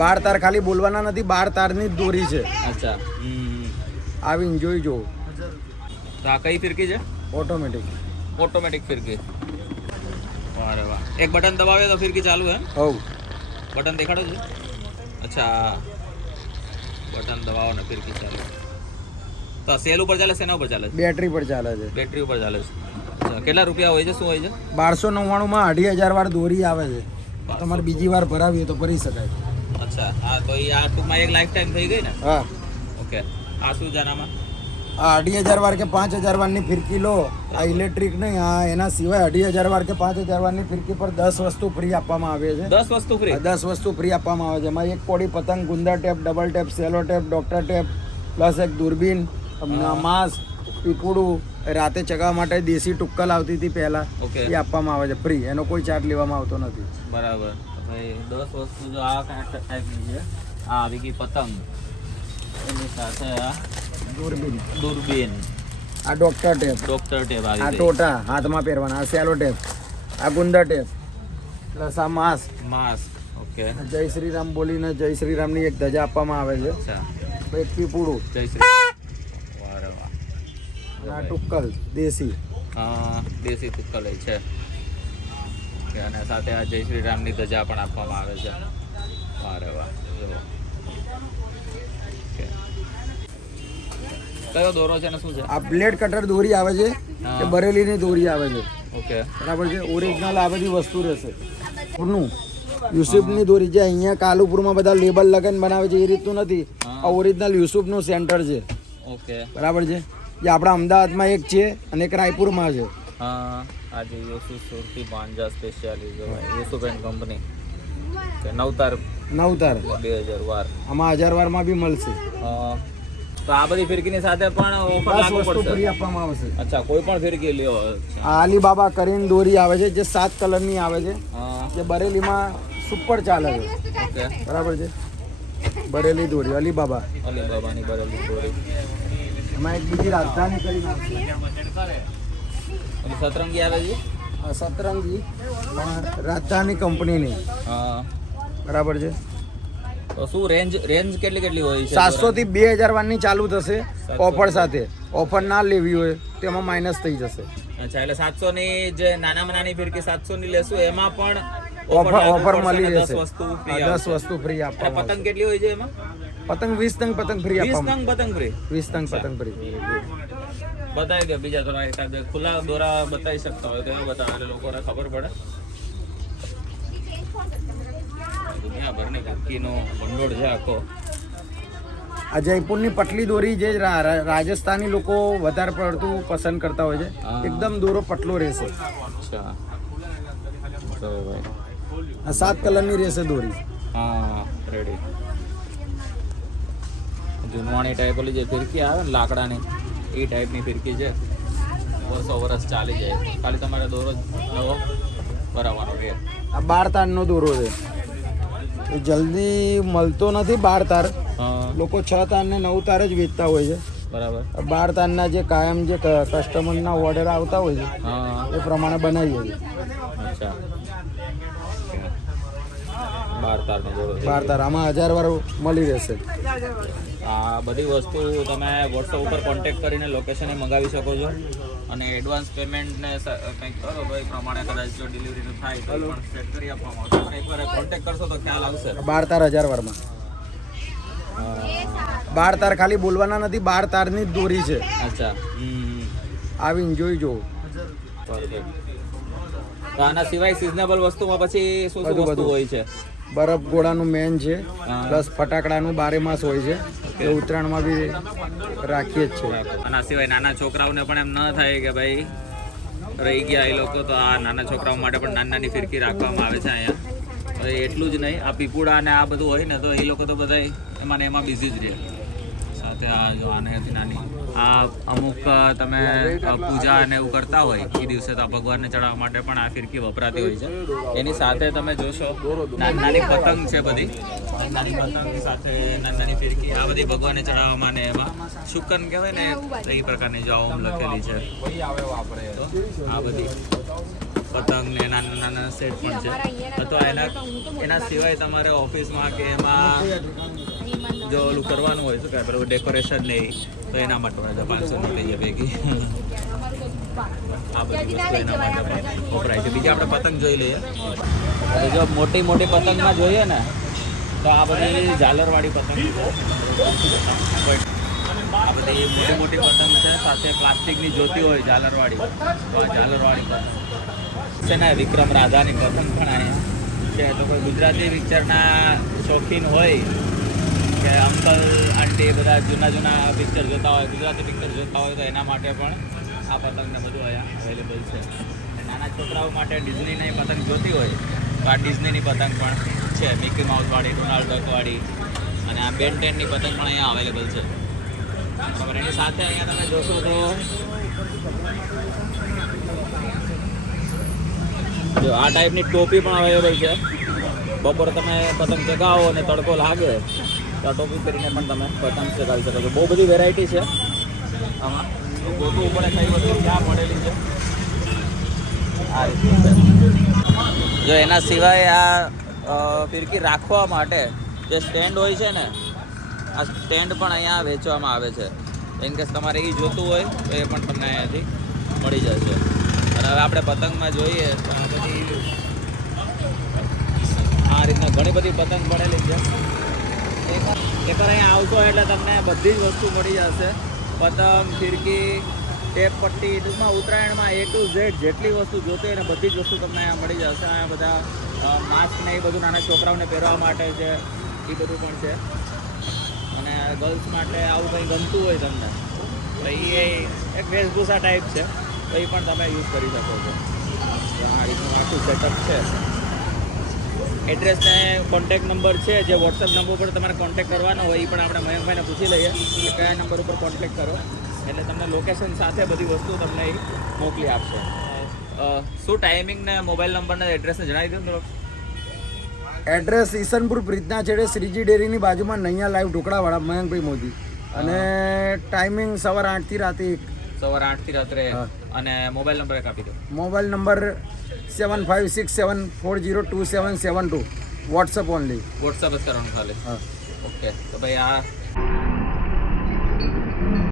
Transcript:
12 તાર ખાલી બોલવાના નથી, 12 તારની જ દોરી છે. અચ્છા. આવીને જોઈ જો. તો આ કઈ ફિરકી છે? ઓટોમેટિક ફિરકી. વાહ વાહ. એક બટન દબાવે તો ફિરકી ચાલુ હે? હવ. બટન દેખાડો છે? અચ્છા, બટન દબાવો ને ફિરકી ચાલુ. તો સેલ ઉપર ચાલે, શેના ઉપર ચાલે? બેટરી પર ચાલે છે. બેટરી ઉપર ચાલે છે. અચ્છા, કેટલા રૂપિયા હોય છે, શું હોય છે? 1299 માં 2500 વાર દોરી આવે છે. તમારે બીજી વાર ભરાવી તો ભરી શકાય. અચ્છા, હા તો એ આ ટૂંકમાં એક લાઈફ ટાઈમ થઈ ગઈ ને? હા. ઓકે. આ શું જાનામાં? આ 2500 વાર કે 5000 વારની ફિરકી લો. આ ઇલેક્ટ્રિક નહીં, આ એના સિવાય 2500 વાર કે 5000 વારની ફિરકી પર 10 વસ્તુ ફ્રી આપવામાં આવે છે. 10 વસ્તુ ફ્રી? 10 વસ્તુ ફ્રી આપવામાં આવે છે. એમાં એક કોડી પતંગ, ગુંદર ટેપ, ડબલ ટેપ, સેલો ટેપ, ડોક્ટર ટેપ, પ્લસ એક દૂરબીન, માસ્ક, પીપુડું, રાતે ચગાવવા માટે દેશી ટુક્કલ આવતી હતી પહેલા, એ આપવામાં આવે છે ફ્રી. એનો કોઈ ચાર્જ લેવામાં આવતો નથી. બરાબર. ભાઈ 10 વસ્તુ જો આ ટાઈપની છે. આ આવી ગઈ પતંગ, એની સાથે આ દૂરબીન, આ ડોક્ટર ટેપ આવી આ ટોટા હાથમાં પહેરવાના, આ સેલો ટેપ, આ ગુંદર ટેપ, પ્લસ આ માસ્ક. ઓકે. જય શ્રી રામ બોલીને જય શ્રી રામની એક ધજા આપવામાં આવે છે. અચ્છા. એક પીપુડું, જય શ્રી રામ. આ ટુક્કલ દેશી. હા, દેશી ટુક્કલ છે. અને સાથે આ જય શ્રી રામની ધજા પણ આપવામાં આવે છે. વારે વાહ. કયો દોરો છે ને શું છે? આ બ્લેડ કટર દોરી આવે છે, કે બરેલીની દોરી આવે છે. ઓકે, બરાબર છે. ઓરિજિનલ આ બધી વસ્તુ રહેશે. યુસુફની દોરી જે અહીંયા કાલુપુરમાં બધા લેબલ લગાવીને બનાવે છે એ રીતનું નથી. આ ઓરિજિનલ યુસુફનું સેન્ટર છે. ઓકે, બરાબર છે. જે આપણા અમદાવાદમાં એક છે અને એક રાયપુરમાં છે. હા, આજે યુસુફ સુરતી પાંજા સ્પેશિયાલિઝમ યુસુફ એન્ડ કંપની કે નવતાર 2000 વાર. આમાં 1000 વારમાં બી મળશે. તો આ બધી ફિરકીની સાથે પણ ઓફર લાગુ પડશે, ફ્રી આપવામાં આવશે. અચ્છા, કોઈ પણ ફિરકી લ્યો. આ અલીબાબા કરીને દોરી આવે છે, જે 7 કલરની આવે છે, જે બરેલીમાં સુપર ચાલે છે. ઓકે, બરાબર છે. બરેલી દોરી અલીબાબાની બરેલી દોરી. એમાં એક બીજી રાજધાની કરીને આવશે. સતરંગી આવે છે. સતરંગી રાજધાની કંપનીની. હા, બરાબર છે. તો શું રેન્જ કેટલી હોય છે? 700 થી 2000 વારની ચાલુ થશે ઓફર સાથે. ઓફર ના લેવી હોય તો એમાં માઇનસ થઈ જશે. અચ્છા, એટલે 700 ની જે નાનામાં નાની ફિરકી 700 ની લેશું એમાં પણ ઓફર મળી રહેશે. 10 વસ્તુ ફ્રી. 10 વસ્તુ ફ્રી આપવામાં. પતંગ કેટલી હોય છે એમાં? પતંગ 20 નંગ પતંગ ફ્રી આપવામાં. 20 નંગ પતંગ ફ્રી. 20 નંગ પતંગ ફ્રી. બતાવી દો બીજા થોડા એકાદ ખુલ્લા દોરા બતાવી શકતા હોય તો એવું બતાવે એટલે લોકોને ખબર પડે. દુનિયાભરની ફિરકીનો ભંડોળ છે આખો. આ જયપુરની પટલી દોરી જે રાજસ્થાની લોકો વધારે પડતું પસંદ કરતા હોય છે. એકદમ દોરો પટલો રહેશે. અચ્છા, તો ભાઈ આ 7 કલરની રહેશે દોરી. હા, રેડી. જૂનવાણી ટાઈપ ઓલી જે ફિરકી આવે ને લાકડાની, એ ટાઈપની ફિરકી છે. વર્ષ ચાલી જાય. ખાલી તમારે દોરો નવો ભરાવાનો રહે. આ 12 તારનો દોરો છે. એ જલ્દી મળતો નથી 12 તાર. લોકો 6 તાર ને 9 તાર જ વેચતા હોય છે. બરાબર. 12 તારના જે કાયમ જે કસ્ટમરના ઓર્ડર આવતા હોય છે એ પ્રમાણે બનાવીએ છીએ. અચ્છા, 12 તારનો દોરો. 12 તાર આમાં 1000 વાર મળી રહેશે. આ બધી વસ્તુ તમે વોટ્સઅપ ઉપર કોન્ટેક્ટ કરીને લોકેશને મંગાવી શકો છો અને એડવાન્સ પેમેન્ટને કંઈક કરો તો એ પ્રમાણે કદાચ જો ડિલિવરી થાય તો પણ સેટ કરી આપવામાં આવશે. પણ એકવાર કોન્ટેક્ટ કરશો તો ખ્યાલ આવશે. 12 તાર 1000 વારમાં. 12 તાર ખાલી બોલવાના નથી, 12 તારની જ દોરી છે. અચ્છા, આવીને જોઈ જો. તો આના સિવાય સિઝનેબલ વસ્તુમાં પછી શું વસ્તુ હોય છે? બરફ ગોળાનું મેન છે, પ્લસ ફટાકડાનું 12 માસ હોય છે. એ ઉત્તરાયણમાં બી રાખીએ જ છે. આના સિવાય નાના છોકરાઓને પણ એમ ન થાય કે ભાઈ રહી ગયા એ લોકો, તો આ નાના છોકરાઓ માટે પણ નાની ફિરકી રાખવામાં આવે છે અહીંયા. હવે એટલું જ નહીં, આ પીપુડા અને આ બધું હોય ને તો એ લોકો તો બધા એમાં બિઝી જ રહે. સાથે આ જો આને હતી નાની, આ અમુક તમે પૂજા અને એવું કરતા હોય એ દિવસે તો ભગવાનને ચડાવવા માટે પણ આ ફિરકી વપરાતી હોય છે. એની સાથે તમે જોશો નાની પતંગ છે બધી, નાની પતંગ સાથે નાની ફિરકી, આ બધી ભગવાનને ચડાવવામાં ને એમાં શુકન કહેવાય ને એ પ્રકારની જો ઓમ લખેલી છે. આ બધી પતંગ ને નાના નાના સેટ પણ છે. અથવા એના સિવાય તમારે ઓફિસમાં કે એમાં જો ઓલું કરવાનું હોય શું કહે પેલું ડેકોરેશન ને તો એના માટે પણ 500 ની લઈએ ભેગી. આ બધી વસ્તુ એના માટે પણ વપરાય છે. બીજા આપણે પતંગ જોઈ લઈએ. હવે જો મોટી મોટી પતંગમાં જોઈએ ને તો આ બધી ઝાલરવાળી પતંગ છે. આ બધી મોટી મોટી પતંગ છે, સાથે પ્લાસ્ટિકની જોતી હોય ઝાલરવાળી, તો આ ઝાલરવાળી પતંગ છે ને. વિક્રમ રાધાની પતંગ પણ અહીંયા છે. તો કોઈ ગુજરાતી પિક્ચરના શોખીન હોય કે અંકલ આંટી બધા જૂના પિક્ચર જોતા હોય, ગુજરાતી પિક્ચર જોતા હોય, તો એના માટે પણ આ પતંગને બધું અહીંયા અવેલેબલ છે. અને નાના છોકરાઓ માટે ડિઝનીની પતંગ જોતી હોય તો આ ડિઝનીની પતંગ પણ છે, મિકી માઉસવાળી, ડોનાલ્ડ ડકવાળી, અને આ બેન 10ની પતંગ પણ અહીંયા અવેલેબલ છે. બરાબર. એની સાથે અહીંયા તમે જોશો તો જો આ ટાઈપની ટોપી પણ અવેલેબલ છે. બપોરે તમે પતંગ ચગાવો અને તડકો લાગે તો આ ટોપી પહેરીને પણ તમે પતંગ ચગાવી શકો છો. બહુ બધી વેરાયટી છે આમાં. તો ગોતું ઉપર કઈ વસ્તુ ક્યાં મળેલી છે આ રીતનું છે. જો એના સિવાય આ ફિરકી રાખવા માટે જે સ્ટેન્ડ હોય છે ને, આ સ્ટેન્ડ પણ અહીંયા વેચવામાં આવે છે. ઇન કેસ તમારે એ જોતું હોય તો એ પણ તમને અહીંયાથી મળી જશે. અને હવે આપણે પતંગમાં જોઈએ તો આ બધી આ રીતના ઘણી બધી પતંગ પડેલી છે. એકવાર અહીંયા આવશો એટલે તમને બધી જ વસ્તુ મળી જશે. પતંગ, ફિરકી, ટેપ પટ્ટી, ટૂંકમાં ઉત્તરાયણમાં A to Z જેટલી વસ્તુ જોતી હોય ને બધી જ વસ્તુ તમને અહીંયા મળી જશે. અહીંયા બધા માસ્ક ને એ બધું નાના છોકરાઓને પહેરવા માટે છે, એ બધું પણ છે. અને ગર્લ્સ માટે આવું કંઈ ગમતું હોય તમને તો એ એક વેશભૂષા ટાઈપ છે, તો એ પણ તમે યુઝ કરી શકો છો. તો આ રીતનું આખું સેટઅપ છે. એડ્રેસ ને કોન્ટેક્ટ નંબર છે, જે વોટ્સએપ નંબર પર તમારે કોન્ટેક્ટ કરવાનો હોય એ પણ આપણે મયંકભાઈને પૂછી લઈએ કે કયા નંબર ઉપર કોન્ટેક્ટ કરો, એટલે તમને લોકેશન સાથે બધી વસ્તુ તમને એ મોકલી આપશે. શું ટાઈમિંગ ને મોબાઈલ નંબર ને એડ્રેસને જણાવી દો થોડુંક. એડ્રેસ ઈસનપુર બ્રિજના છેડે શ્રીજી ડેરીની બાજુમાં નૈયા લાઈવ ઢોકળાવાળા મયંકભાઈ મોદી. અને ટાઈમિંગ સવાર 8 થી રાતે 1. સવારે 8 થી રાત્રે. અને મોબાઈલ નંબર એક આપી દો. Mobile number 7567402772. WhatsApp only. WhatsApp જ કરવાનું ખાલી. હા. ઓકે. તો ભાઈ આ